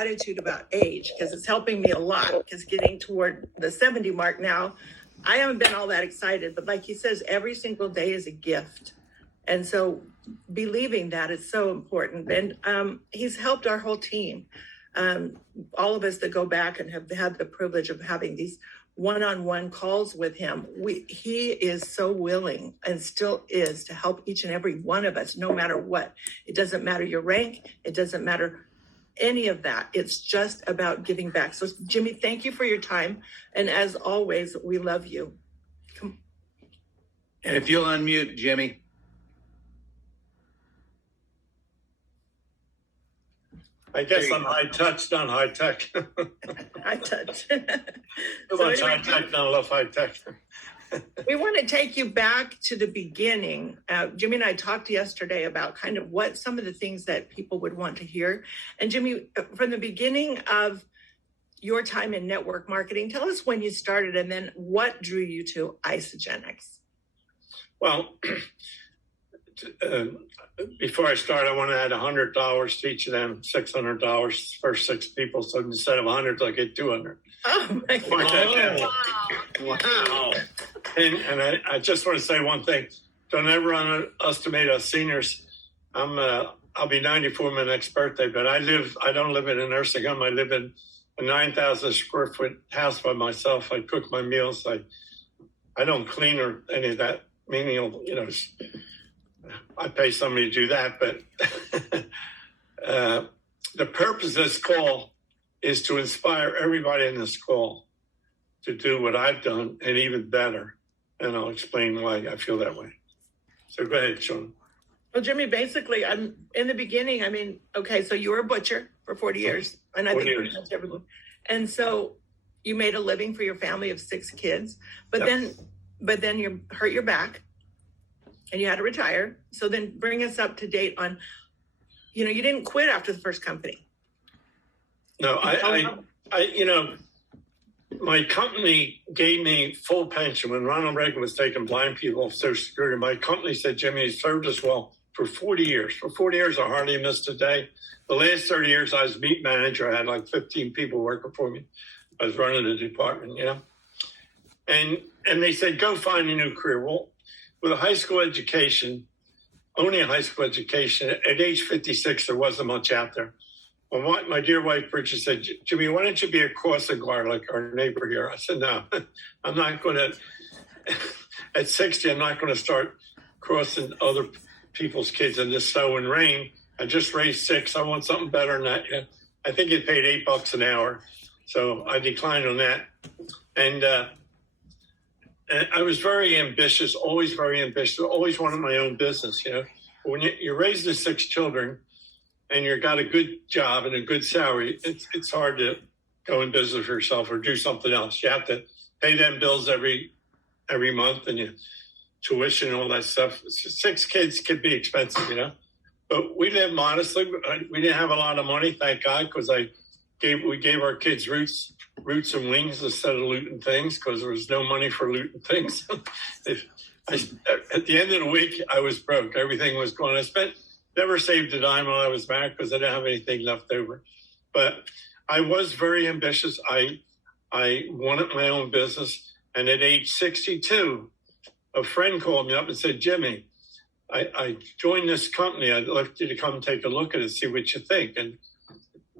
attitude about age, because it's helping me a lot, because getting toward the 70 mark now, I haven't been all that excited, but like he says, every single day is a gift. And so believing that is so important. And he's helped our whole team. All of us that go back and have had the privilege of having these one-on-one calls with him, he is so willing and still is to help each and every one of us, no matter what. It doesn't matter your rank. It doesn't matter any of that. It's just about giving back. So Jimmy, thank you for your time. And as always, we love you. Come. And if you'll unmute, Jimmy. I guess I'm high touch, not high tech. High touch. Too much high tech, not enough high tech. We want to take you back to the beginning. Jimmy and I talked yesterday about kind of what some of the things that people would want to hear. And Jimmy, from the beginning of your time in network marketing, tell us when you started and then what drew you to Isagenix. Well, before I start, I want to add $100 to each of them, $600 for 6 people. So instead of 100, I get 200. Oh my God. Wow. And I just want to say one thing. Don't ever underestimate us seniors. I'll be 94 my next birthday, but I don't live in a nursing home. I live in a 9,000 square foot house by myself. I cook my meals. I don't clean or any of that menial, I pay somebody to do that, but the purpose of this call is to inspire everybody in this call to do what I've done and even better. And I'll explain why I feel that way. So go ahead, Sean. Well, Jimmy, basically, I'm in the beginning. Okay, so you were a butcher for 40 years. And I think pretty much everyone. And so you made a living for your family of 6 kids, but then you hurt your back. And you had to retire. So then bring us up to date on, you didn't quit after the first company. No, my company gave me full pension when Ronald Reagan was taking blind people off Social Security. My company said, Jimmy, you served us well for 40 years. For 40 years, I hardly missed a day. The last 30 years, I was meat manager. I had like 15 people working for me. I was running the department, And they said, go find a new career. Well, with a high school education, only a high school education, at age 56, there wasn't much out there. Well, my dear wife, Bridget, said, Jimmy, why don't you be a crossing guard like our neighbor here? I said, no, I'm not going to, at 60, I'm not going to start crossing other people's kids in the snow and rain. I just raised 6. I want something better than that. I think it paid $8 an hour. So I declined on that. And I was very ambitious, always always wanted my own business, When you're raising 6 children and you've got a good job and a good salary, it's hard to go in business for yourself or do something else. You have to pay them bills every month and your tuition and all that stuff. 6 kids could be expensive, But we lived modestly. We didn't have a lot of money, thank God, because we gave our kids roots and wings instead of looting things because there was no money for looting things. At the end of the week, I was broke. Everything was gone. Never saved a dime while I was back because I didn't have anything left over. But I was very ambitious. I wanted my own business. And at age 62, a friend called me up and said, Jimmy, I joined this company. I'd like you to come take a look at it, see what you think. And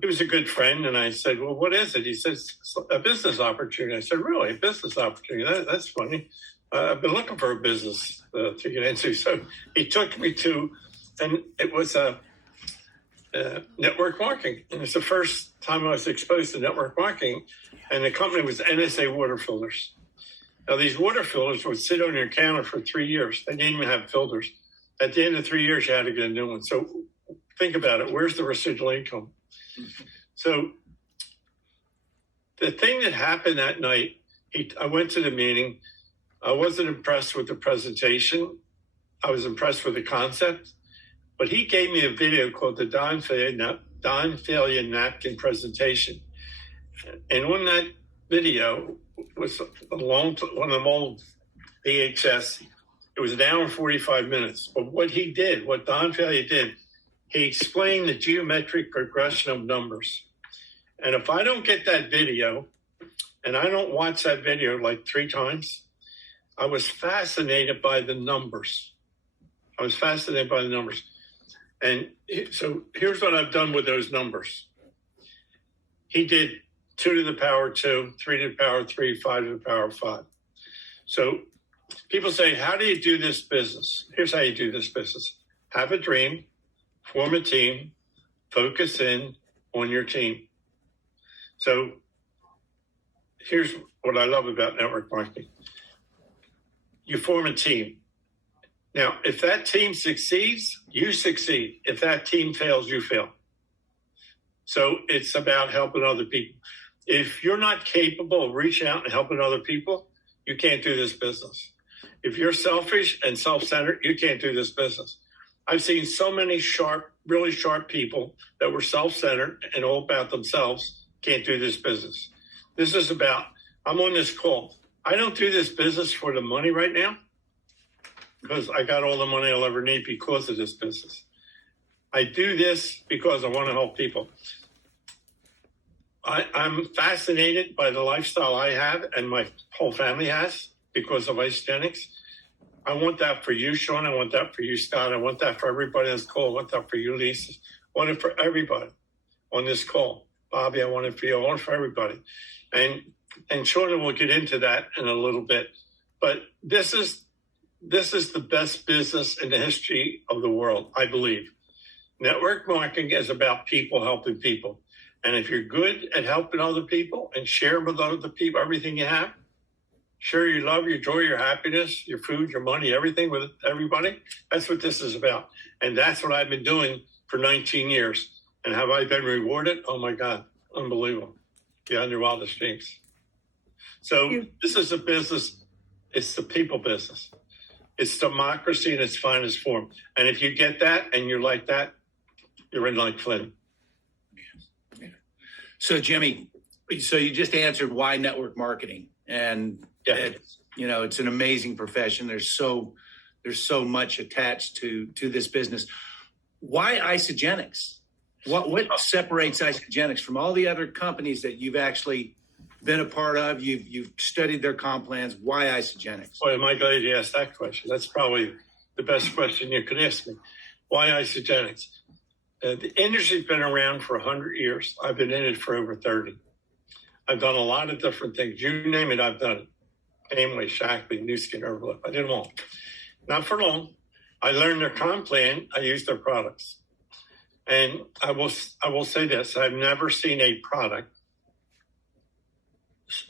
he was a good friend, and I said, well, what is it? He says, a business opportunity. I said, really, a business opportunity? That's funny. I've been looking for a business to get into. So he took me to, and it was network marketing. And it's the first time I was exposed to network marketing, and the company was NSA water filters. Now, these water filters would sit on your counter for 3 years. They didn't even have filters. At the end of 3 years, you had to get a new one. So think about it. Where's the residual income? So the thing that happened that night, I went to the meeting. I wasn't impressed with the presentation. I was impressed with the concept. But he gave me a video called the Don Failure Napkin Presentation. And on that video was one of them old VHS. It was an hour and 45 minutes. But what Don Failure did, he explained the geometric progression of numbers. And if I don't get that video, and I don't watch that video like 3 times, I was fascinated by the numbers. And so here's what I've done with those numbers. He did 2 to the power 2, 3 to the power 3, 5 to the power 5. So people say, how do you do this business? Here's how you do this business. Have a dream, form a team, focus in on your team. So here's what I love about network marketing. You form a team. Now, if that team succeeds, you succeed. If that team fails, you fail. So it's about helping other people. If you're not capable of reaching out and helping other people, you can't do this business. If you're selfish and self-centered, you can't do this business. I've seen so many sharp, really sharp people that were self-centered and all about themselves can't do this business. This is about, I'm on this call. I don't do this business for the money right now because I got all the money I'll ever need because of this business. I do this because I want to help people. I'm fascinated by the lifestyle I have and my whole family has because of Isagenix. I want that for you, Sean. I want that for you, Scott. I want that for everybody on this call. I want that for you, Lisa. I want it for everybody on this call. Bobby, I want it for you. I want it for everybody. And Sean will get into that in a little bit. But this is the best business in the history of the world, I believe. Network marketing is about people helping people. And if you're good at helping other people and sharing with other people everything you have, share your love, your joy, your happiness, your food, your money, everything with everybody, that's what this is about. And that's what I've been doing for 19 years. And have I been rewarded? Oh my God, unbelievable. Beyond your wildest dreams. So this is a business, it's the people business. It's democracy in its finest form. And if you get that and you're like that, you're in like Flynn. So Jimmy, so you just answered why network marketing, and it's an amazing profession. There's so much attached to this business. Why Isagenix? What separates Isagenix from all the other companies that you've actually been a part of? You've studied their comp plans. Why Isagenix? Boy, am I glad you asked that question. That's probably the best question you could ask me. Why Isagenix? The industry's been around for 100 years. I've been in it for over 30. I've done a lot of different things. You name it, I've done it. Amway, Shackley, New Skin, Herbalife. I did them all. Not for long. I learned their comp plan. I used their products. And I will say this. I've never seen a product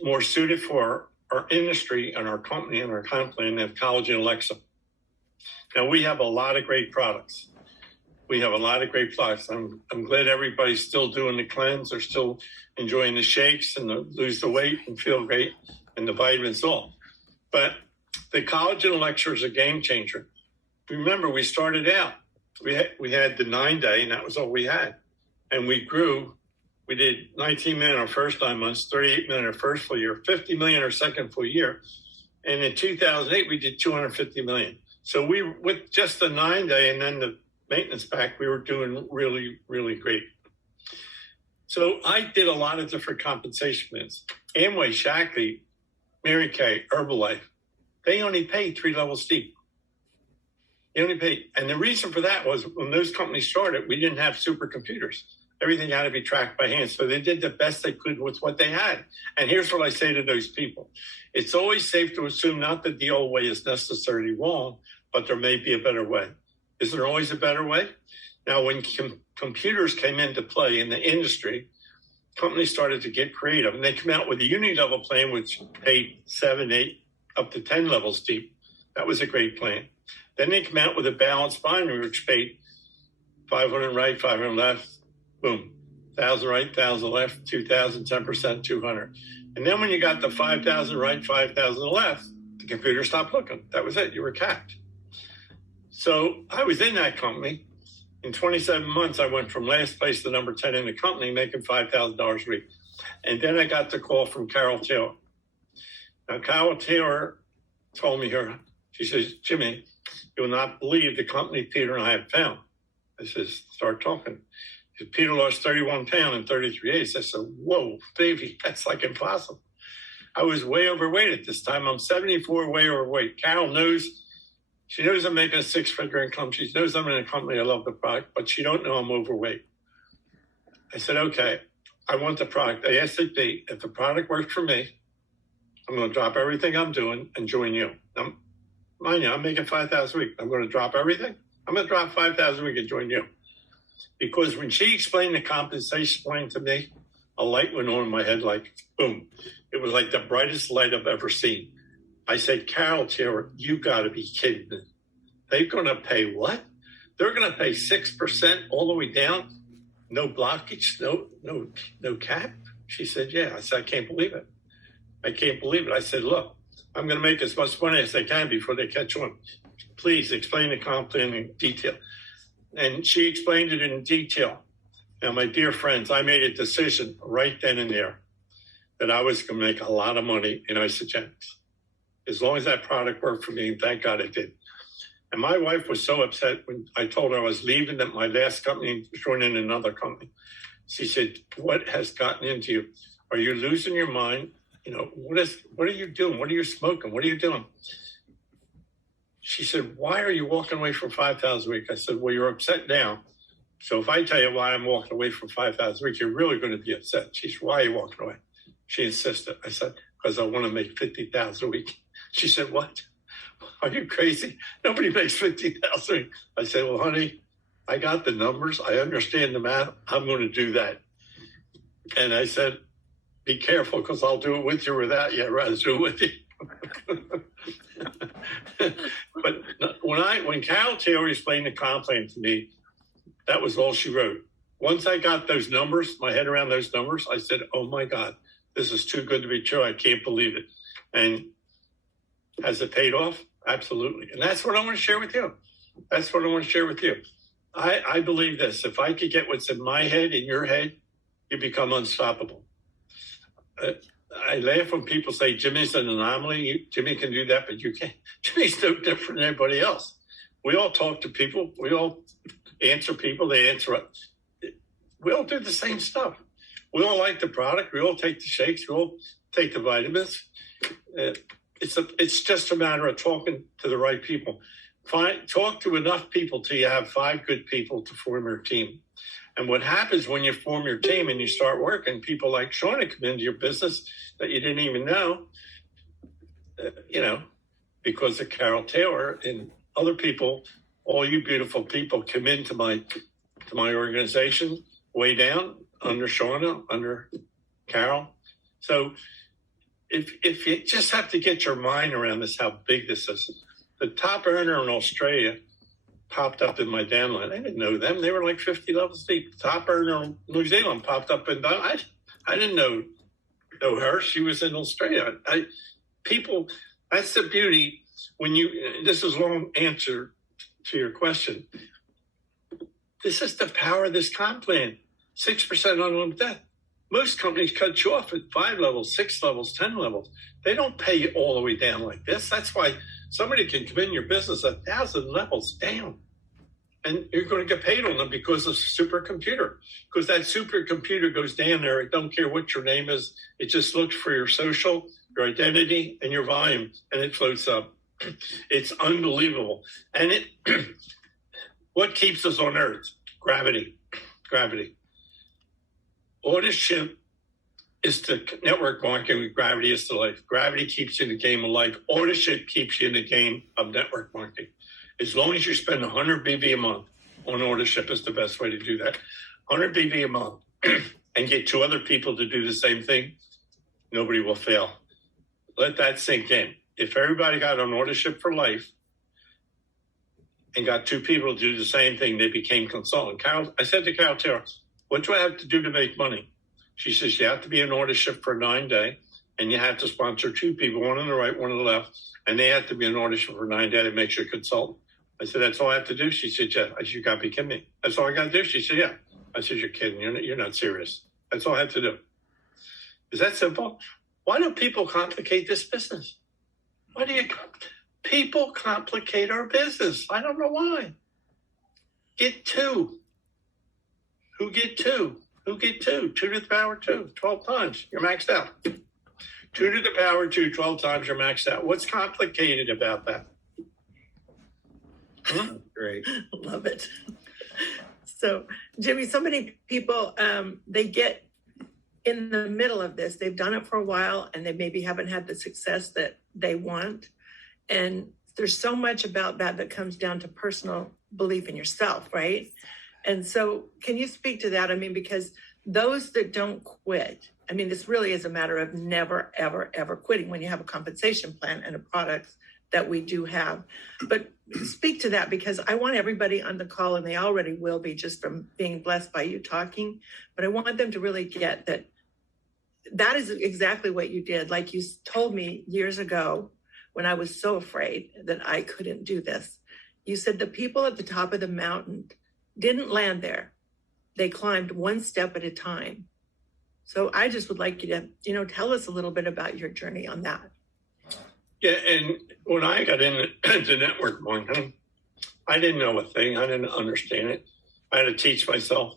more suited for our industry and our company and our comp plan than Collagen Alexa. Now, we have a lot of great products. I'm glad everybody's still doing the cleanse. They're still enjoying the shakes and lose the weight and feel great and the vitamins all. But the Collagen Elixir is a game changer. Remember, we started out, we had the 9-day and that was all we had. And we grew, we did 19 million our first 9 months, 38 million our first full year, 50 million our second full year. And in 2008, we did 250 million. So we, with just the 9-day and then the maintenance pack, we were doing really, really great. So I did a lot of different compensation plans. Amway, Shackley, Mary Kay, Herbalife, they only paid 3 levels deep. They only paid. And the reason for that was when those companies started, we didn't have supercomputers. Everything had to be tracked by hand. So they did the best they could with what they had. And here's what I say to those people. It's always safe to assume not that the old way is necessarily wrong, but there may be a better way. Is there always a better way? Now, when computers came into play in the industry, companies started to get creative, and they come out with a uni-level plan, which paid 7, 8, up to 10 levels deep. That was a great plan. Then they come out with a balanced binary, which paid 500 right, 500 left, boom, 1,000 right, 1,000 left, 2,000, 10%, 200. And then when you got the 5,000 right, 5,000 left, the computer stopped looking. That was it. You were capped. So I was in that company. In 27 months, I went from last place to number 10 in the company, making $5,000 a week. And then I got the call from Carol Taylor. Now, Carol Taylor told me here, she says, Jimmy, you will not believe the company Peter and I have found. I says, start talking. Peter lost 31 pounds in 33 days. I said, whoa, baby, that's like impossible. I was way overweight at this time. I'm 74, way overweight. Carol knows, she knows I'm making a 6-figure income. She knows I'm in a company. I love the product, but she don't know I'm overweight. I said, okay, I want the product. ASAP. If the product works for me, I'm going to drop everything I'm doing and join you. Now, mind you, I'm making $5,000 a week. I'm going to drop everything. I'm going to drop $5,000 a week and join you. Because when she explained the compensation plan to me, a light went on in my head like, boom. It was like the brightest light I've ever seen. I said, Carol Taylor, you got to be kidding me. They're going to pay what? They're going to pay 6% all the way down? No blockage, no cap? She said, yeah. I said, I can't believe it. I can't believe it. I said, look, I'm going to make as much money as I can before they catch on. Please explain the comp plan in detail. And she explained it in detail. Now, my dear friends, I made a decision right then and there that I was going to make a lot of money in Isagenix. As long as that product worked for me, and thank God it did. And my wife was so upset when I told her I was leaving that my last company, joining another company. She said, what has gotten into you? Are you losing your mind? You know, what are you doing? What are you smoking? What are you doing? She said, why are you walking away from $5,000 a week? I said, well, you're upset now. So if I tell you why I'm walking away from $5,000 a week, you're really going to be upset. She said, why are you walking away? She insisted. I said, because I want to make $50,000 a week. She said, what? Are you crazy? Nobody makes $50,000 a week. I said, well, honey, I got the numbers. I understand the math. I'm going to do that. And I said, be careful, because I'll do it with you or without you. I'd rather do it with you. But when Carol Taylor explained the comp plan to me, that was all she wrote. Once I got those numbers, my head around those numbers, I said, oh my God, this is too good to be true. I can't believe it. And has it paid off? Absolutely. And that's what I want to share with you. That's what I want to share with you. I believe this. If I could get what's in my head, in your head, you become unstoppable. I laugh when people say Jimmy's an anomaly. Jimmy can do that, but you can't. Jimmy's no different than anybody else. We all talk to people. We all answer people. They answer us. We all do the same stuff. We all like the product. We all take the shakes. We all take the vitamins. It's just a matter of talking to the right people. Talk to enough people till you have 5 good people to form your team. And what happens when you form your team and you start working, people like Shauna come into your business that you didn't even know, because of Carol Taylor and other people, all you beautiful people come into my organization way down under Shauna, under Carol. So if you just have to get your mind around this, how big this is. The top earner in Australia popped up in my downline. I didn't know them. They were like 50 levels deep. Top earner in New Zealand popped up in I didn't know her. She was in Australia. People, that's the beauty. This is a long answer to your question. This is the power of this comp plan. 6% unlimited death. Most companies cut you off at 5 levels, 6 levels, 10 levels. They don't pay you all the way down like this. That's why somebody can come in your business 1,000 levels down, and you're going to get paid on them because of supercomputer. Because that supercomputer goes down there. It don't care what your name is. It just looks for your social, your identity, and your volume, and it floats up. It's unbelievable. And what keeps us on Earth? Gravity. Ownership is the network marketing. Gravity is the life. Gravity keeps you in the game of life. Ownership keeps you in the game of network marketing. As long as you spend 100 BV a month on ownership is the best way to do that. 100 BV a month and get 2 other people to do the same thing, nobody will fail. Let that sink in. If everybody got on ownership for life and got 2 people to do the same thing, they became consultant. I said to Carol Taylor, what do I have to do to make money? She says, you have to be in ownership for 9 days, and you have to sponsor 2 people, one on the right, one on the left, and they have to be in ownership for 9 days to make you a consultant. I said, that's all I have to do? She said, yeah. I said, you got to be kidding me. That's all I got to do? She said, yeah. I said, you're kidding. You're not serious. That's all I have to do. Is that simple? Why do people complicate this business? People complicate our business? I don't know why. Get 2. Who get two? Who get two? 2 to the power 2, 12 times. You're maxed out. 2 to the power 2, 12 times you're maxed out. What's complicated about that? Great. Love it. So, Jimmy, so many people, they get in the middle of this. They've done it for a while and they maybe haven't had the success that they want. And there's so much about that that comes down to personal belief in yourself, right? And so can you speak to that? I mean, because those that don't quit, I mean, this really is a matter of never, ever, ever quitting when you have a compensation plan and a product that we do have. But speak to that, because I want everybody on the call, and they already will be just from being blessed by you talking, but I want them to really get that that is exactly what you did. Like you told me years ago when I was so afraid that I couldn't do this. You said the people at the top of the mountain didn't land there. They climbed one step at a time. So I just would like you to, tell us a little bit about your journey on that. Yeah, and when I got into network marketing, I didn't know a thing. I didn't understand it. I had to teach myself.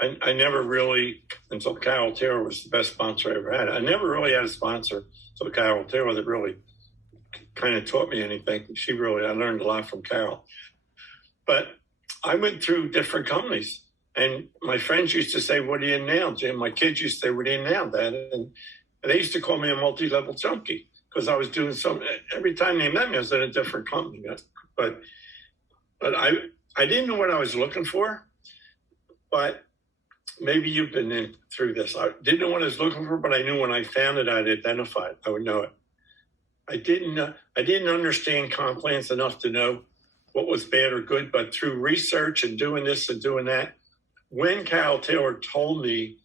I never really, until Carol Taylor was the best sponsor I ever had. I never really had a sponsor until Carol Taylor that really kind of taught me anything. I learned a lot from Carol. But I went through different companies, and my friends used to say, "What are you in now, Jim?" My kids used to say, "What are you in now, Dad?" And they used to call me a multi-level junkie because I was doing every time they met me, I was in a different company. But I didn't know what I was looking for, but maybe you've been through this. I didn't know what I was looking for, but I knew when I found it, I'd identify it. I would know it. I didn't understand comp plans enough to know what was bad or good, but through research and doing this and doing that, when Carol Taylor called me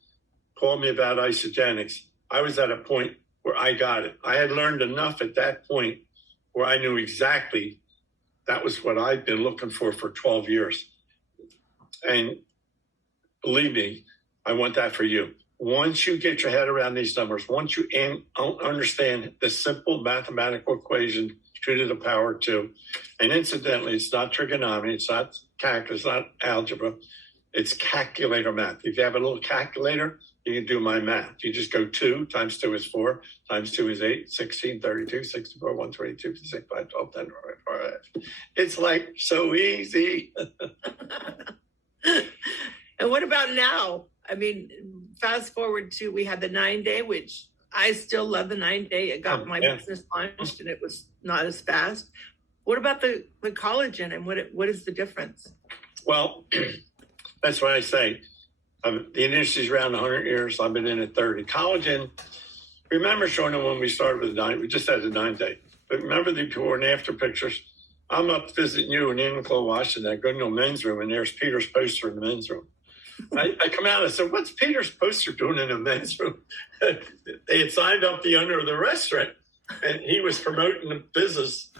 about Isagenix, I was at a point where I got it. I had learned enough at that point where I knew exactly that was what I'd been looking for 12 years. And believe me, I want that for you. Once you get your head around these numbers, once you understand the simple mathematical equation, 2 to the power 2, and incidentally, it's not trigonometry, it's not calculus, it's not algebra, it's calculator math. If you have a little calculator, you can do my math. You just go 2 times 2 is 4, times 2 is 8, 16, 32, 64, 122, 56, 5, 12, 10, 5. It's like so easy. And what about now? I mean, fast forward to, we had the 9-day, which I still love the 9-day. It got my business launched and it was not as fast. What about the collagen, and what is the difference? Well, that's what I say. The industry's around 100 years. I've been in it 30. Collagen, remember, Shona, when we started with the 9, we just had the 9-day. But remember the before and after pictures? I'm up visiting you in Enumclaw, Washington. I go to the men's room, and there's Peter's poster in the men's room. I come out and I said, "What's Peter's poster doing in the men's room?" They had signed up the owner of the restaurant, and he was promoting the business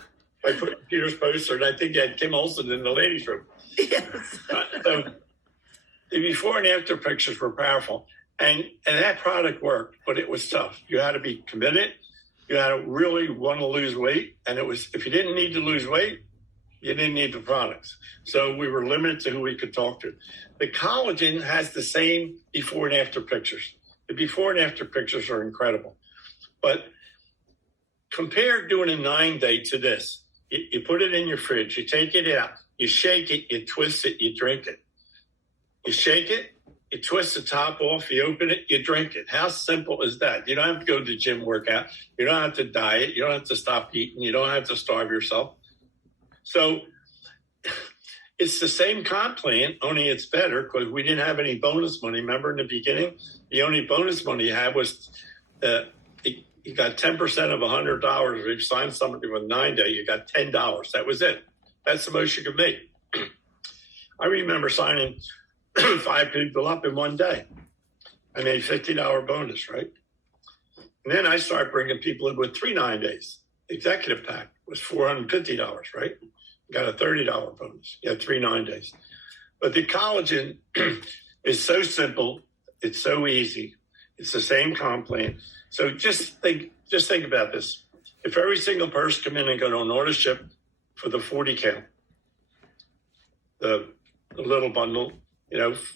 by putting Peter's poster. And I think he had Kim Olsen in the ladies' room. Yes. So the before and after pictures were powerful, and that product worked, but it was tough. You had to be committed. You had to really want to lose weight, and it was, if you didn't need to lose weight, you didn't need the products. So we were limited to who we could talk to. The collagen has the same before and after pictures. The before and after pictures are incredible. But compare doing a 9-day to this. You put it in your fridge, you take it out, you shake it, you twist it, you drink it. You shake it, you twist the top off, you open it, you drink it. How simple is that? You don't have to go to the gym workout. You don't have to diet. You don't have to stop eating. You don't have to starve yourself. So it's the same comp plan, only it's better because we didn't have any bonus money. Remember in the beginning, the only bonus money you had was you got 10% of $100. If you signed somebody with 9-day, you got $10. That was it. That's the most you could make. I remember signing 5 people up in one day. I made $50 bonus, right? And then I started bringing people in with 3 9-days. Executive pack was $450, right? Got a $30 bonus. You had 3 9-days. But the collagen is so simple. It's so easy. It's the same comp plan. So just think about this. If every single person come in and got on order ship for the 40 count, the little bundle,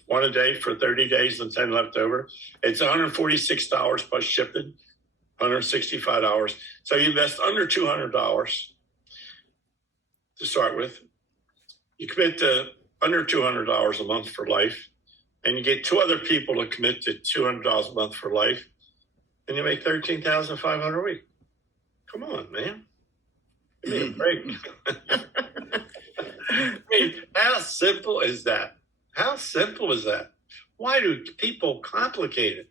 one a day for 30 days and 10 left over. It's $146 plus shipping, $165. So you invest under $200 to start with. You commit to under $200 a month for life, and you get 2 other people to commit to $200 a month for life, and you make $13,500 a week. Come on, man. Give me a break. I mean, how simple is that? How simple is that? Why do people complicate it?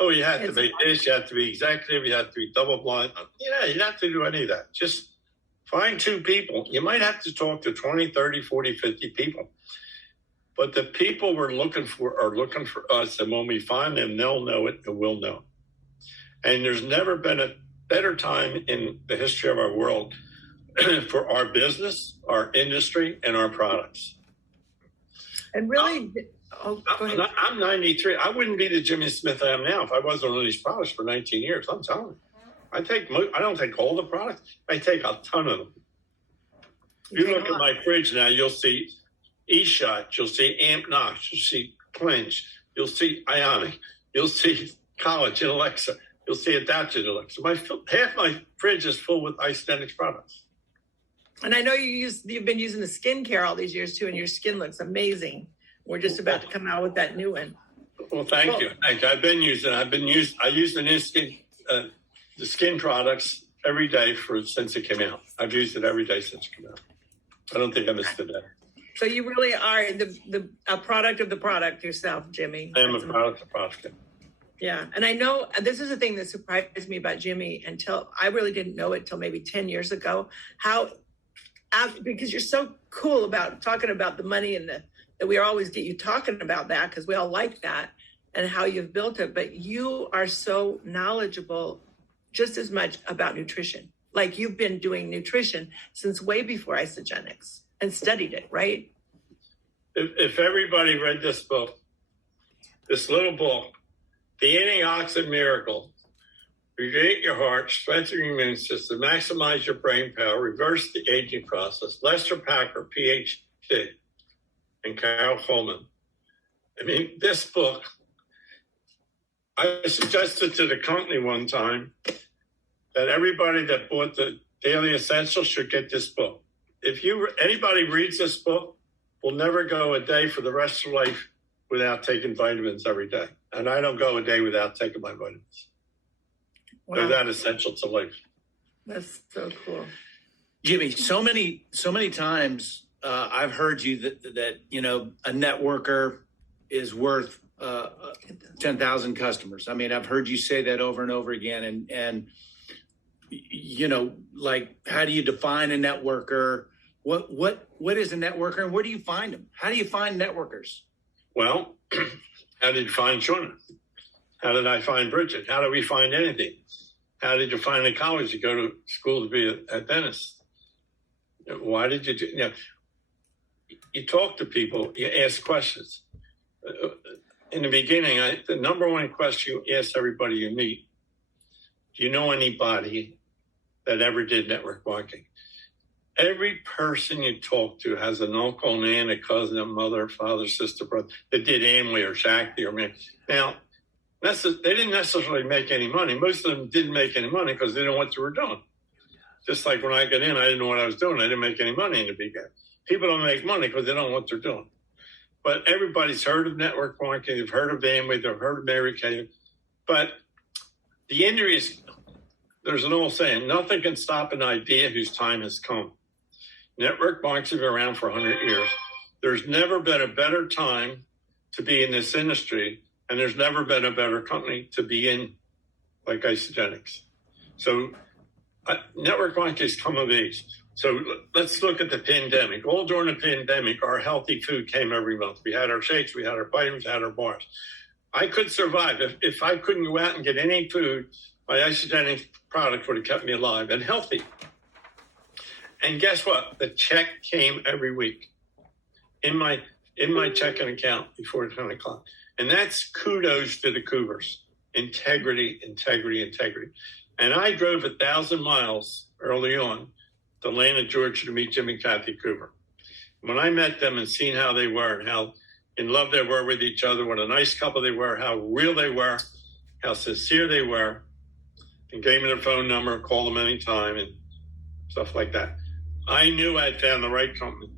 Oh, you have to be this, you have to be executive, you have to be double blind. You don't have to do any of that. Just find 2 people. You might have to talk to 20, 30, 40, 50 people. But the people we're looking for are looking for us. And when we find them, they'll know it and we'll know. And there's never been a better time in the history of our world for our business, our industry, and our products. And really, go ahead. I'm 93. I wouldn't be the Jimmy Smith I am now if I wasn't on these products for 19 years. I'm telling you. I don't take all the products. I take a ton of them. If you look at my fridge now, you'll see eShot, you'll see Amp Knox, you'll see Clinch, you'll see Ionic, you'll see College and Alexa, you'll see Adaptive Alexa. Half my fridge is full with Isagenix products. And I know you've been using the skincare all these years too, and your skin looks amazing. We're just about to come out with that new one. Well, thank you. I use the new skin products every day since it came out. I've used it every day since it came out. I don't think I missed a day. So you really are a product of the product yourself, Jimmy. I am a product of the product. Yeah. And I know this is the thing that surprised me about Jimmy until I really didn't know it till maybe 10 years ago, because you're so cool about talking about the money and that we always get you talking about that because we all like that and how you've built it. But you are so knowledgeable just as much about nutrition. Like you've been doing nutrition since way before Isagenix and studied it, right? If everybody read this book, this little book, The Antioxidant Miracle, Create your heart, strengthen your immune system, maximize your brain power, reverse the aging process. Lester Packer, PhD, and Carol Coleman. I mean, this book, I suggested to the company one time that everybody that bought the Daily Essentials should get this book. If anybody reads this book, will never go a day for the rest of life without taking vitamins every day. And I don't go a day without taking my vitamins. Wow. They're that essential to life. That's so cool. Jimmy, so many times I've heard you that a networker is worth 10,000 customers. I mean, I've heard you say that over and over again. And like, how do you define a networker? What is a networker, and where do you find them? How do you find networkers? Well, how did you find Shona? How did I find Bridget? How do we find anything? How did you find a college to go to school to be a dentist? Why did you do? You talk to people, you ask questions. In the beginning, the number one question you ask everybody you meet: do you know anybody that ever did network marketing? Every person you talk to has an uncle, an aunt, a cousin, a mother, father, sister, brother that did Amway or Shakti or man. Now, they didn't necessarily make any money. Most of them didn't make any money because they didn't know what they were doing. Just like when I got in, I didn't know what I was doing. I didn't make any money in the beginning. People don't make money because they don't know what they're doing. But everybody's heard of network marketing. They've heard of Amway. They've heard of Mary Kay. But the injury is, there's an old saying, nothing can stop an idea whose time has come. Network marketing has been around for 100 years. There's never been a better time to be in this industry, and there's never been a better company to be in like Isagenix. So network marketing has come of age. So let's look at the pandemic. All during the pandemic, our healthy food came every month. We had our shakes, we had our vitamins, we had our bars. I could survive. If I couldn't go out and get any food, my Isagenix product would have kept me alive and healthy. And guess what? The check came every week in my checking account before 10 o'clock. And that's kudos to the Cougars. Integrity, integrity, integrity. And I drove 1,000 miles early on to Atlanta, Georgia to meet Jim and Kathy Coover. When I met them and seen how they were and how, in love they were with each other, what a nice couple they were, how real they were, how sincere they were, and gave me their phone number, called them anytime, and stuff like that. I knew I'd found the right company.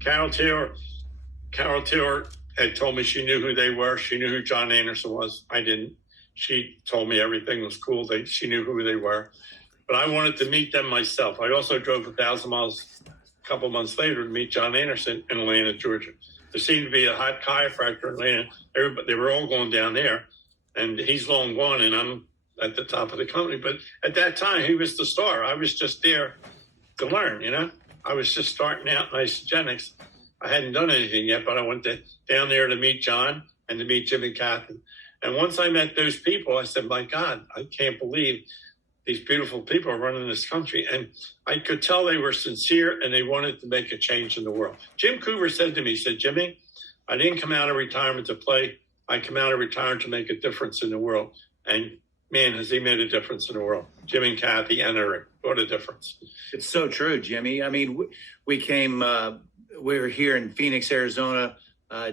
Carol Taylor had told me she knew who they were. She knew who John Anderson was. I didn't. She told me everything was cool. She knew who they were. But I wanted to meet them myself. I also drove 1,000 miles a couple months later to meet John Anderson in Atlanta, Georgia. There seemed to be a hot chiropractor in Atlanta. Everybody, they were all going down there. And he's long gone, and I'm at the top of the company. But at that time, he was the star. I was just there to learn, you know. I was just starting out in Isagenix. I hadn't done anything yet, but I went down there to meet John and to meet Jim and Kathy. And once I met those people, I said, my God, I can't believe these beautiful people are running this country. And I could tell they were sincere and they wanted to make a change in the world. Jim Coover said to me, he said, Jimmy, I didn't come out of retirement to play. I come out of retirement to make a difference in the world. And man, has he made a difference in the world. Jim and Kathy and Eric, what a difference. It's so true, Jimmy. I mean, we were here in Phoenix, Arizona.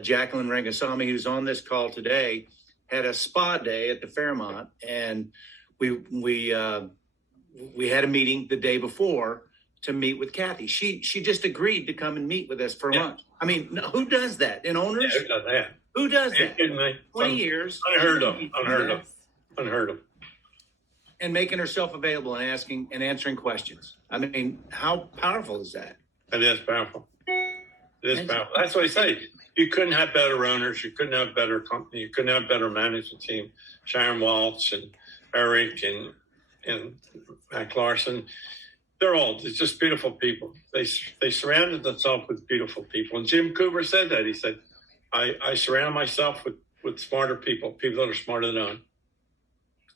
Jacqueline Rangasamy, who's on this call today, had a spa day at the Fairmont, and we had a meeting the day before to meet with Kathy. She just agreed to come and meet with us for lunch. I mean, who does that in owners? Yeah, who does that? Who does that? 20 years. Unheard of. And making herself available and asking and answering questions. I mean, how powerful is that? It is powerful. It is powerful. That's what I say. You couldn't have better owners. You couldn't have better company. You couldn't have better management team. Sharon Walsh and Eric and Mac Larson. They're just beautiful people. They surrounded themselves with beautiful people. And Jim Coover said that. He said, I surround myself with smarter people that are smarter than I.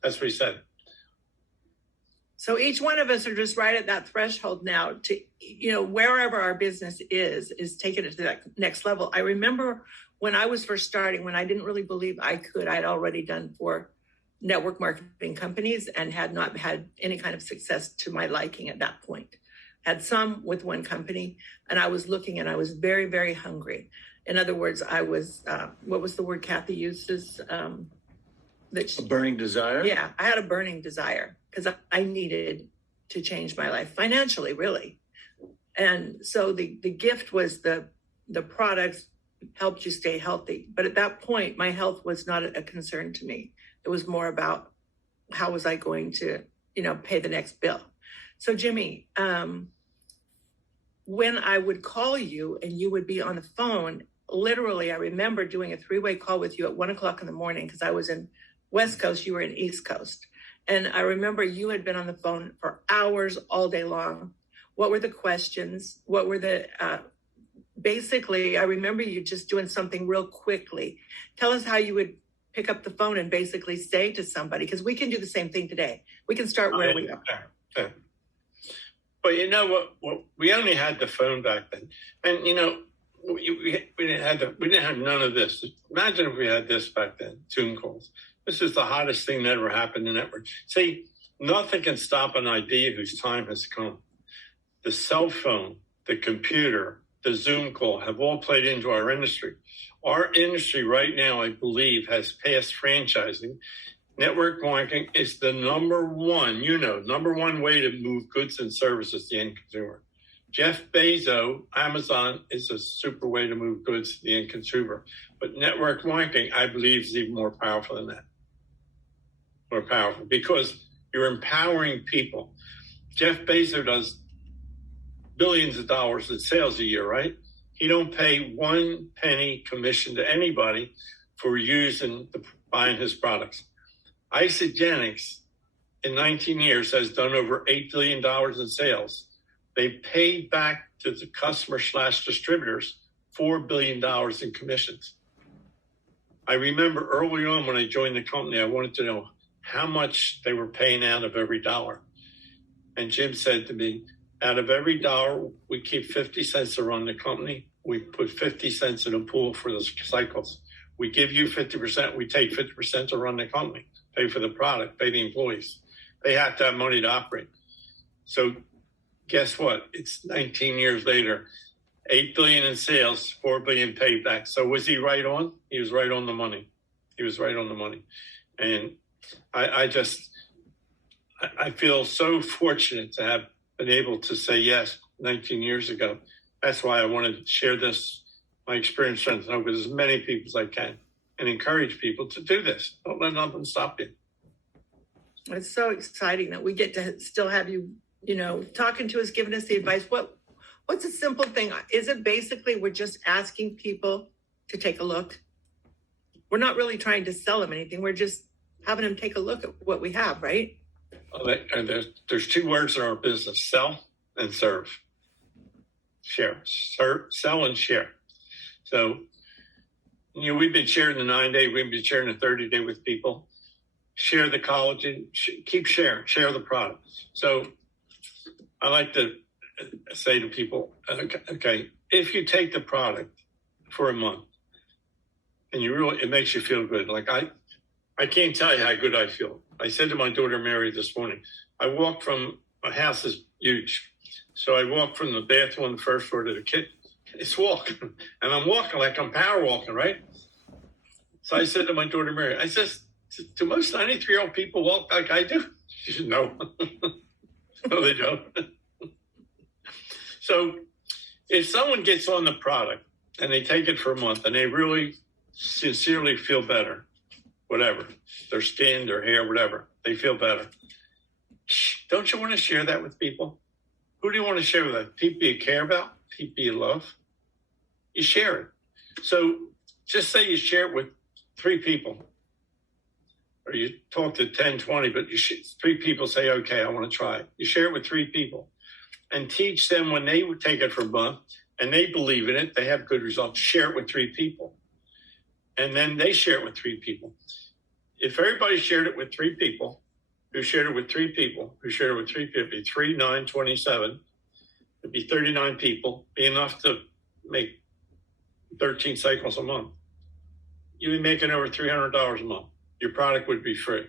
That's what he said. So each one of us are just right at that threshold now to, wherever our business is taking it to that next level. I remember when I was first starting, when I didn't really believe I could, I'd already done 4 network marketing companies and had not had any kind of success to my liking at that point. Had some with one company, and I was looking and I was very, very hungry. In other words, I was, what was the word Kathy uses? A burning desire? Yeah, I had a burning desire because I needed to change my life financially, really. And so the gift was the products helped you stay healthy. But at that point, my health was not a concern to me. It was more about how was I going to, pay the next bill. So Jimmy, when I would call you and you would be on the phone, literally, I remember doing a 3-way call with you at 1:00 in the morning because I was in West Coast, you were in East Coast. And I remember you had been on the phone for hours all day long. What were the questions? What were the, basically, I remember you just doing something real quickly. Tell us how you would pick up the phone and basically say to somebody, because we can do the same thing today. We can start where we are. Yeah. But you know what? We only had the phone back then. And, we didn't have none of this. Imagine if we had this back then, Zoom calls. This is the hottest thing that ever happened in network. See, nothing can stop an idea whose time has come. The cell phone, the computer, the Zoom call have all played into our industry. Our industry right now, I believe, has passed franchising. Network marketing is the number one way to move goods and services to the end consumer. Jeff Bezos, Amazon is a super way to move goods to the end consumer. But network marketing, I believe, is even more powerful than that. More powerful because you're empowering people. Jeff Bezos does billions of dollars in sales a year, right? He don't pay 1 penny commission to anybody for buying his products. Isagenix, in 19 years, has done over $8 billion in sales. They paid back to the customer/distributors $4 billion in commissions. I remember early on when I joined the company, I wanted to know how much they were paying out of every dollar. And Jim said to me, out of every dollar, we keep 50 cents to run the company. We put 50 cents in a pool for the cycles. We give you 50%, we take 50% to run the company, pay for the product, pay the employees. They have to have money to operate. So guess what? It's 19 years later, $8 billion in sales, $4 billion payback. So was he right on? He was right on the money. He was right on the money. And I feel so fortunate to have been able to say yes 19 years ago. That's why I wanted to share this, my experience, strength, and hope with as many people as I can, and encourage people to do this. Don't let nothing stop you. It's so exciting that we get to still have you, talking to us, giving us the advice. What's a simple thing? Is it basically we're just asking people to take a look? We're not really trying to sell them anything. We're just having them take a look at what we have, right? There's two words in our business: sell and serve. Share, sell and share. So, we've been sharing the 9-day, we've been sharing the 30-day with people. Share the collagen, keep sharing, share the product. So I like to say to people, okay, if you take the product for a month and it makes you feel good. Like I can't tell you how good I feel. I said to my daughter, Mary, this morning, I walked from, my house is huge. So I walked from the bathroom on the first floor to the kitchen. It's walking, and I'm walking like I'm power walking, right? So I said to my daughter, Mary, I said, do most 93-year-old people walk like I do? She said, no. No, they don't. So if someone gets on the product and they take it for a month and they really sincerely feel better, whatever, their skin, their hair, whatever, they feel better. Don't you want to share that with people? Who do you want to share with that? People you care about? People you love? You share it. So just say you share it with 3 people. Or you talk to 10, 20, but 3 people say, okay, I want to try it. You share it with 3 people and teach them when they would take it for a month and they believe in it, they have good results, share it with 3 people. And then they share it with 3 people. If everybody shared it with 3 people, who shared it with 3 people, who shared it with 3 people, it'd be 3, 9, 27. It'd be 39 people, be enough to make 13 cycles a month. You'd be making over $300 a month. Your product would be free.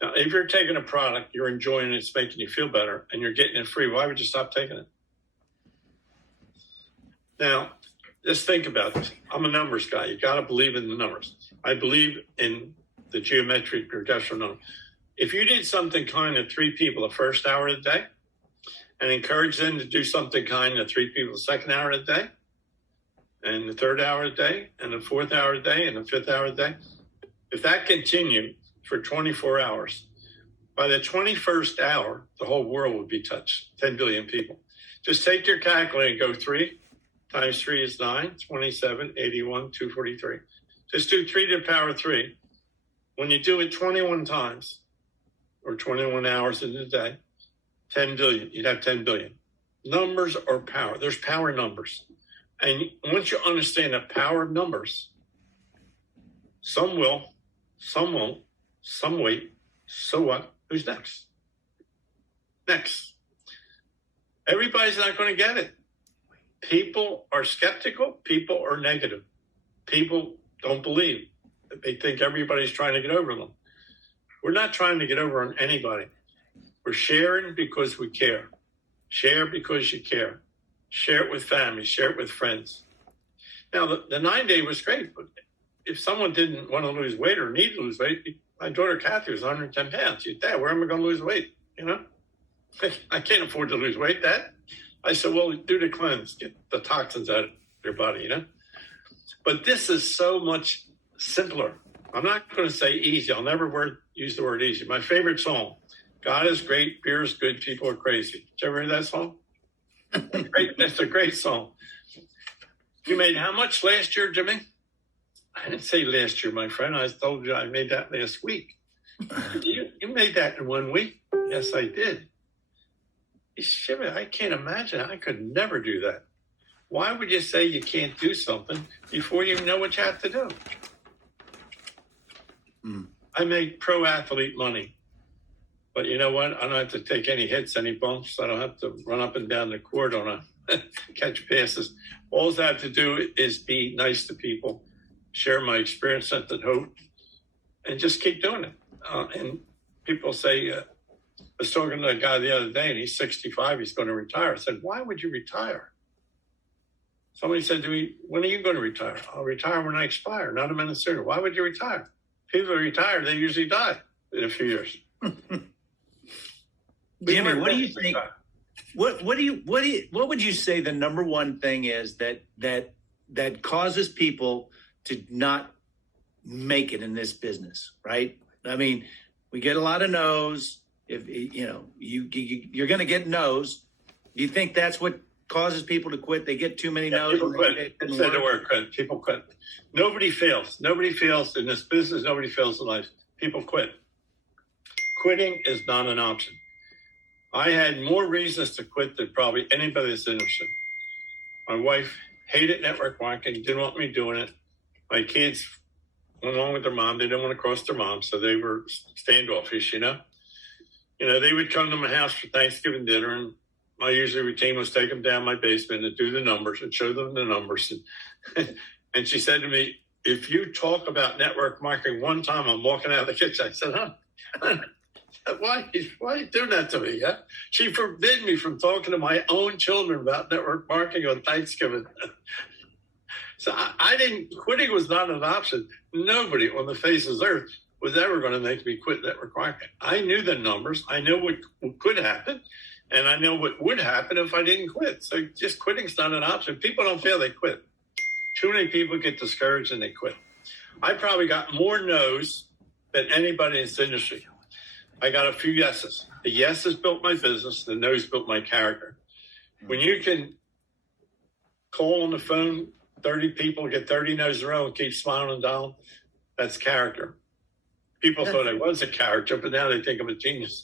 Now, if you're taking a product, you're enjoying it, it's making you feel better, and you're getting it free, why would you stop taking it? Now, just think about this. I'm a numbers guy. You got to believe in the numbers. I believe in the geometric progression number. If you did something kind to 3 people the first hour of the day and encourage them to do something kind to 3 people the second hour of the day and the third hour of the day and the fourth hour of the day and the 5th hour of the day, if that continued for 24 hours, by the 21st hour, the whole world would be touched, 10 billion people. Just take your calculator and go 3 times 3 is 9, 27, 81, 243. Just do 3 to the power of 3. When you do it 21 times, or 21 hours in a day, 10 billion, you'd have 10 billion. Numbers are power. There's power in numbers. And once you understand the power of numbers, some will, some won't, some wait. So what? Who's next? Next. Everybody's not going to get it. People are skeptical. People are negative. People don't believe. They think everybody's trying to get over them. We're not trying to get over on anybody. We're sharing because we care. Share because you care. Share it with family. Share it with friends. Now, the 9-day was great, but if someone didn't want to lose weight or need to lose weight, my daughter Kathy was 110 pounds. She said, Dad, where am I going to lose weight? I can't afford to lose weight, Dad. I said, well, do the cleanse, get the toxins out of your body, But this is so much simpler. I'm not going to say easy. I'll never use the word easy. My favorite song, God is great, beer is good, people are crazy. Did you ever hear that song? Great. That's a great song. You made how much last year, Jimmy? I didn't say last year, my friend. I told you I made that last week. You made that in 1 week? Yes, I did. Jimmy, I can't imagine. I could never do that. Why would you say you can't do something before you know what you have to do? I make pro athlete money. But you know what? I don't have to take any hits, any bumps. I don't have to run up and down the court on a catch passes. All I have to do is be nice to people, share my experience, sense and hope, and just keep doing it. And people say, I was talking to a guy the other day, and he's 65, he's going to retire. I said, why would you retire? Somebody said to me, when are you going to retire? I'll retire when I expire, not a minute sooner. Why would you retire? People who retire, they usually die in a few years. Jimmy, what do you think? What would you say the number one thing is that causes people to not make it in this business, right? I mean, we get a lot of no's. If you know, you're going to get no's. Do you think that's what causes people to quit? They get too many no's. People quit. Say the word quit. People quit. Nobody fails. Nobody fails in this business. Nobody fails in life. People quit. Quitting is not an option. I had more reasons to quit than probably anybody that's interested. My wife hated network marketing, didn't want me doing it. My kids went along with their mom. They didn't want to cross their mom, so they were standoffish, you know. They would come to my house for Thanksgiving dinner, and my usual routine was take them down my basement and do the numbers and show them the numbers. And, and she said to me, if you talk about network marketing one time, I'm walking out of the kitchen. I said, huh? Why are you doing that to me? Yeah? She forbid me from talking to my own children about network marketing on Thanksgiving. So I didn't, quitting was not an option. Nobody on the face of the earth was ever going to make me quit network marketing. I knew the numbers. I knew what could happen. And I know what would happen if I didn't quit. So just quitting's not an option. People don't fail, they quit. Too many people get discouraged and they quit. I probably got more no's than anybody in this industry. I got a few yeses. The yeses built my business. The no's built my character. When you can call on the phone 30 people, get 30 no's in a row and keep smiling and dialing, that's character. People thought I was a character, but now they think I'm a genius.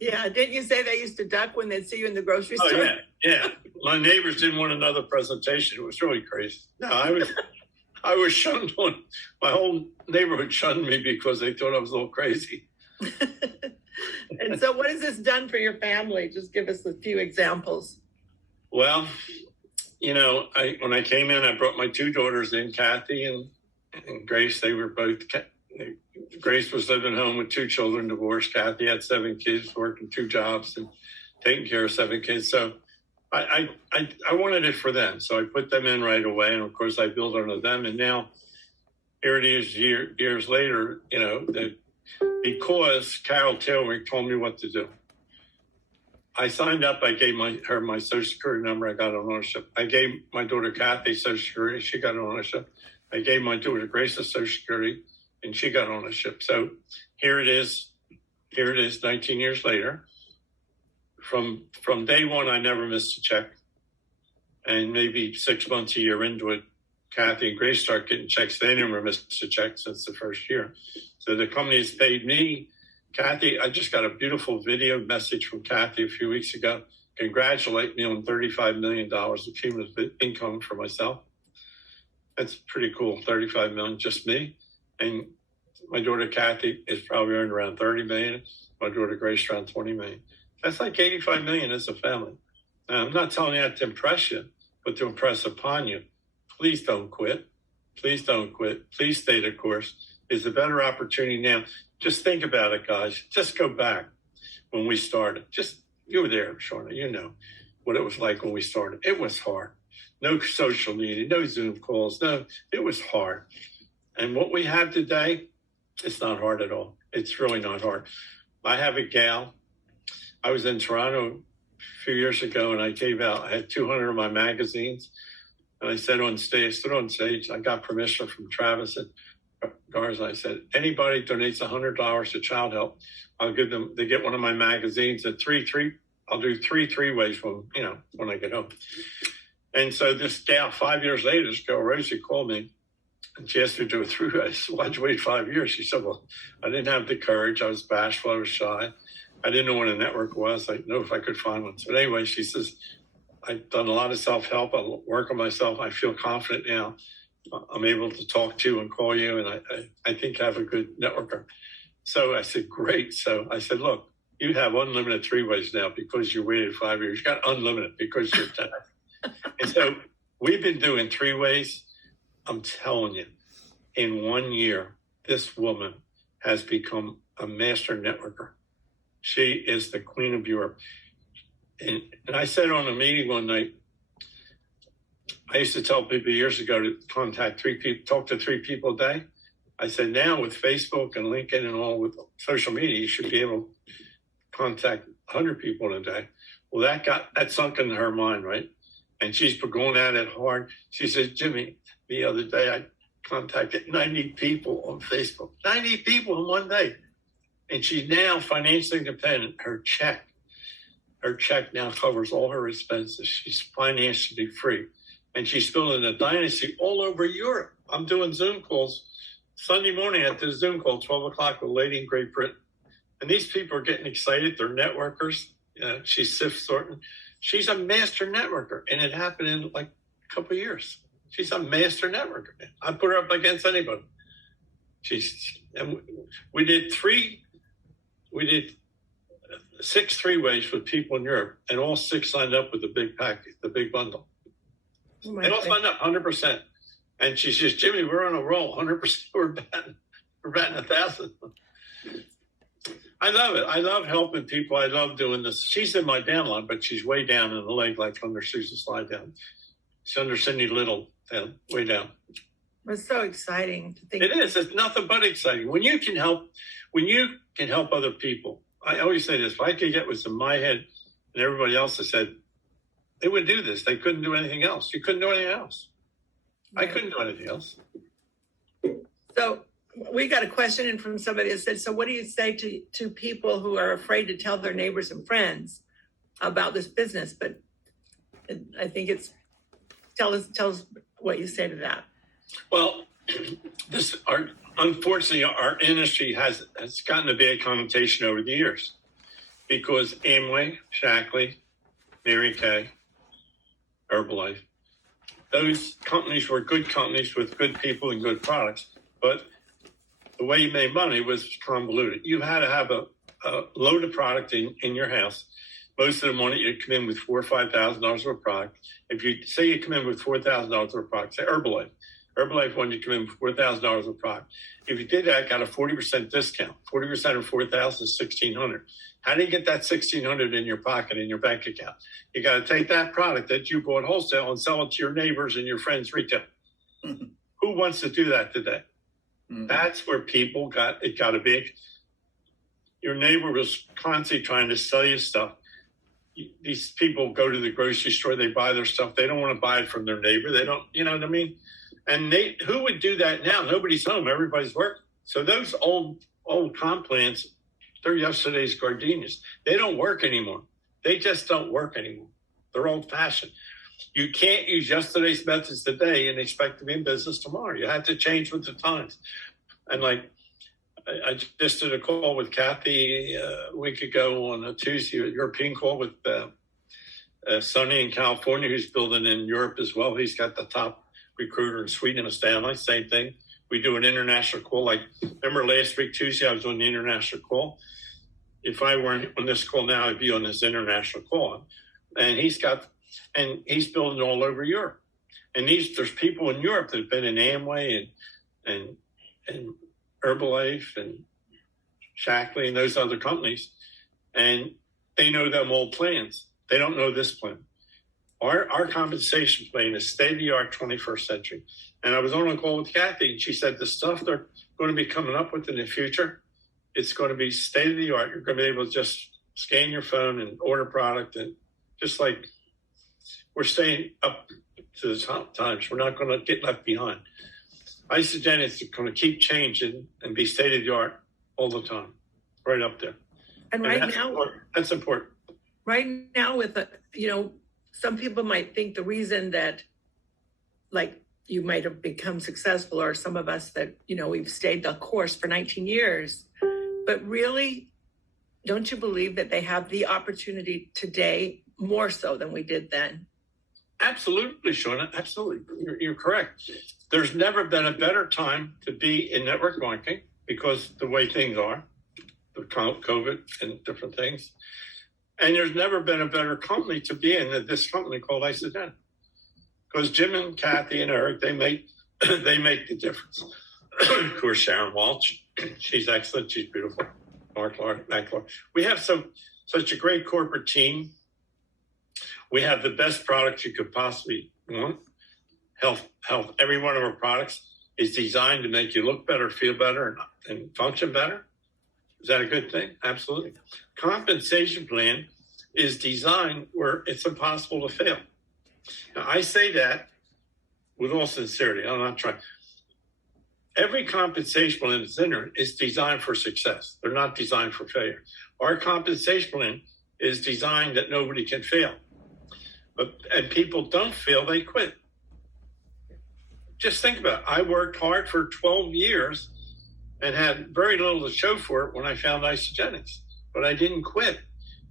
Yeah, didn't you say they used to duck when they'd see you in the grocery store? Oh, yeah. My neighbors didn't want another presentation. It was really crazy. No, I was shunned on. My whole neighborhood shunned me because they thought I was a little crazy. And so what has this done for your family? Just give us a few examples. Well, when I came in, I brought my two daughters in, Kathy and Grace. They were both, Grace was living home with two children, divorced. Kathy had 7 kids, working 2 jobs and taking care of 7 kids. So I wanted it for them. So I put them in right away. And of course I built onto them. And now here it is years later, because Carol Taylor told me what to do. I signed up. I gave her my Social Security number. I got an ownership. I gave my daughter Kathy Social Security. She got an ownership. I gave my daughter Grace a Social Security, and she got ownership. So here it is. 19 years later. From day one, I never missed a check. And maybe 6 months, a year into it, Kathy and Grace start getting checks. They never missed a check since the first year. So the company has paid me. Kathy, I just got a beautiful video message from Kathy a few weeks ago. Congratulate me on $35 million of cumulative income for myself. That's pretty cool. 35 million, just me. And my daughter Kathy is probably earned around 30 million. My daughter Grace around 20 million. That's like 85 million as a family. Now, I'm not telling you that to impress you, but to impress upon you. Please don't quit. Please don't quit. Please stay the course. It's a better opportunity now. Just think about it, guys. Just go back when we started. You were there, Shauna. You know what it was like when we started. It was hard. No social media, no Zoom calls. No, it was hard. And what we have today, it's not hard at all. It's really not hard. I have a gal. I was in Toronto a few years ago, and I had 200 of my magazines. And I said on stage, I got permission from Travis and Garza. I said, anybody donates $100 to Child Help, I'll give them, they get one of my magazines at I'll do 3 ways when I get home. And so this gal, 5 years later, this girl, Rosie, called me and she asked me to do a 3 ways. So why'd you wait 5 years? She said, well, I didn't have the courage. I was bashful. I was shy. I didn't know what a network was. I didn't know if I could find one. So anyway, she says, I've done a lot of self-help. I work on myself. I feel confident now. I'm able to talk to you and call you. And I think I have a good networker. So I said, great. So I said, look, you have unlimited 3 ways now because you waited 5 years. You got unlimited because you're taxed. And so we've been doing 3 ways. I'm telling you, in 1 year, this woman has become a master networker. She is the queen of Europe. And I said on a meeting one night, I used to tell people years ago to contact 3 people, talk to 3 people a day. I said, now with Facebook and LinkedIn and all with social media, you should be able to contact 100 people in a day. Well, that sunk into her mind, right? And she's been going at it hard. She said, Jimmy, the other day I contacted 90 people on Facebook, 90 people in one day. And she's now financially independent. Her check now covers all her expenses. She's financially free. And she's building a dynasty all over Europe. I'm doing Zoom calls. Sunday morning I did a Zoom call, 12 o'clock with a lady in Great Britain. And these people are getting excited. They're networkers. She's sift sorting. She's a master networker. And it happened in like a couple of years. She's a master networker. I put her up against anybody. And we did 6 3-ways with people in Europe, and all 6 signed up with the big package, the big bundle. They all signed up 100%. And she says, Jimmy, we're on a roll, 100%. We're batting 1,000. I love it. I love helping people. I love doing this. She's in my downline, but she's way down in the leg, like under Susan Slide down. She's under Cindy Little, down, way down. It's so exciting to think. It is. It's nothing but exciting. When you can help other people. I always say this, if I could get what's in my head and everybody else has said, they would do this. They couldn't do anything else. You couldn't do anything else. Right. I couldn't do anything else. So we got a question in from somebody that said, so what do you say to people who are afraid to tell their neighbors and friends about this business? But I think tell us what you say to that. Well, unfortunately, our industry has gotten a bad connotation over the years because Amway, Shackley, Mary Kay, Herbalife, those companies were good companies with good people and good products, but the way you made money was convoluted. You had to have a load of product in your house. Most of them wanted you to come in with $4,000 or $5,000 worth of product. If you say you come in with $4,000 worth of product, say Herbalife. Herbalife wanted you to come in with $4,000 worth of product. If you did that, got a 40% discount. 40% of 4,000 is $1,600. How do you get that $1,600 in your pocket, in your bank account? You got to take that product that you bought wholesale and sell it to your neighbors and your friends retail. Mm-hmm. Who wants to do that today? Mm-hmm. That's where people got a big. Your neighbor was constantly trying to sell you stuff. These people go to the grocery store, they buy their stuff. They don't want to buy it from their neighbor. They don't, you know what I mean? And who would do that now? Nobody's home. Everybody's working. So those old comp plans, they're yesterday's gardenias. They don't work anymore. They just don't work anymore. They're old fashioned. You can't use yesterday's methods today and expect to be in business tomorrow. You have to change with the times. And like, I just did a call with Kathy a week ago on a Tuesday, a European call with Sonny in California, who's building in Europe as well. He's got the top recruiter in Sweden and Stanley, same thing. We do an international call. Like, remember last week, Tuesday, I was on the international call. If I weren't on this call now, I'd be on this international call. And he's building all over Europe. And there's people in Europe that have been in Amway and Herbalife and Shackley and those other companies, and they know them old plans. They don't know this plan. Our compensation plan is state-of-the-art 21st century. And I was on a call with Kathy, and she said the stuff they're going to be coming up with in the future, it's going to be state-of-the-art. You're going to be able to just scan your phone and order product, and just like we're staying up to the times. We're not going to get left behind. Isagenix is going to keep changing and be state-of-the-art all the time, right up there. And right now, that's important. Right now, with some people might think the reason that, like, you might have become successful, or some of us that, we've stayed the course for 19 years, but really, don't you believe that they have the opportunity today more so than we did then? Absolutely, Shauna. Absolutely. You're correct. There's never been a better time to be in network marketing because the way things are, the COVID and different things. And there's never been a better company to be in than this company called Isagenix. Because Jim and Kathy and Eric, they make the difference. Of course, Sharon Walsh, she's excellent. She's beautiful. Mark Clark. We have such a great corporate team. We have the best products you could possibly want. health. Every one of our products is designed to make you look better, feel better, and function better. Is that a good thing? Absolutely. Compensation plan is designed where it's impossible to fail. Now, I say that with all sincerity. I'm not trying. Every compensation plan that's in there is designed for success. They're not designed for failure. Our compensation plan is designed that nobody can fail. And people don't fail, they quit. Just think about it. I worked hard for 12 years and had very little to show for it when I found Isagenix. But I didn't quit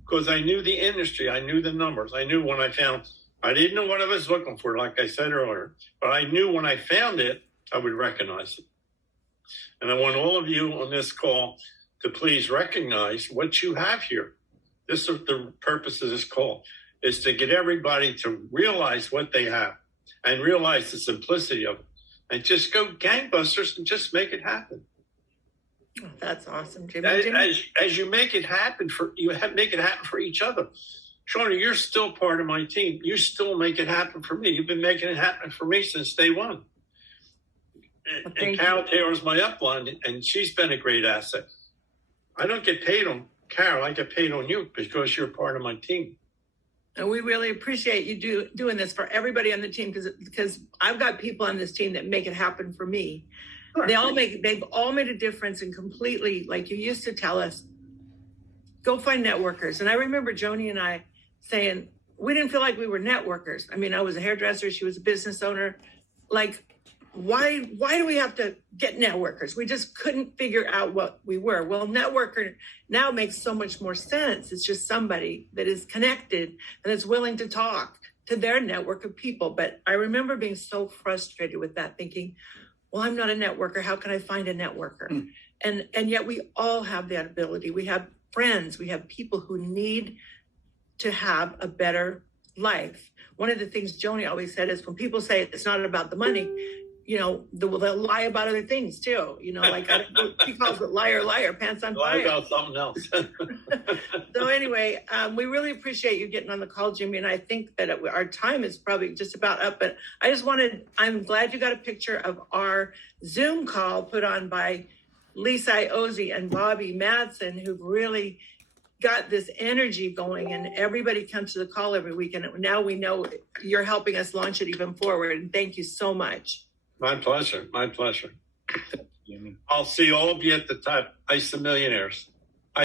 because I knew the industry. I knew the numbers. I knew when I didn't know what I was looking for, like I said earlier, but I knew when I found it, I would recognize it. And I want all of you on this call to please recognize what you have here. This is the purpose of this call, is to get everybody to realize what they have and realize the simplicity of it and just go gangbusters and just make it happen. Oh, that's awesome, Jimmy. As you make it happen make it happen for each other. Shauna, you're still part of my team. You still make it happen for me. You've been making it happen for me since day one. And Carol Taylor's my upline, and she's been a great asset. I don't get paid on Carol. I get paid on you because you're part of my team. And we really appreciate you doing this for everybody on the team because I've got people on this team that make it happen for me. Sure. They've all made a difference, and completely, like you used to tell us, go find networkers. And I remember Joni and I saying, we didn't feel like we were networkers. I mean, I was a hairdresser. She was a business owner. Like, why do we have to get networkers? We just couldn't figure out what we were. Well, networker now makes so much more sense. It's just somebody that is connected and is willing to talk to their network of people. But I remember being so frustrated with that, thinking, well, I'm not a networker. How can I find a networker? And yet we all have that ability. We have friends. We have people who need to have a better life. One of the things Joni always said is when people say it's not about the money, you know, they'll lie about other things too. You know, like she calls it liar, liar, pants on fire. Lie about something else. So anyway, we really appreciate you getting on the call, Jimmy. And I think that our time is probably just about up. But I'm glad you got a picture of our Zoom call put on by Lisa Ozzie and Bobby Madsen, who've really got this energy going, and everybody comes to the call every week. And now we know you're helping us launch it even forward. And thank you so much. My pleasure. My pleasure. I'll see all of you at the top. Ice the Millionaires.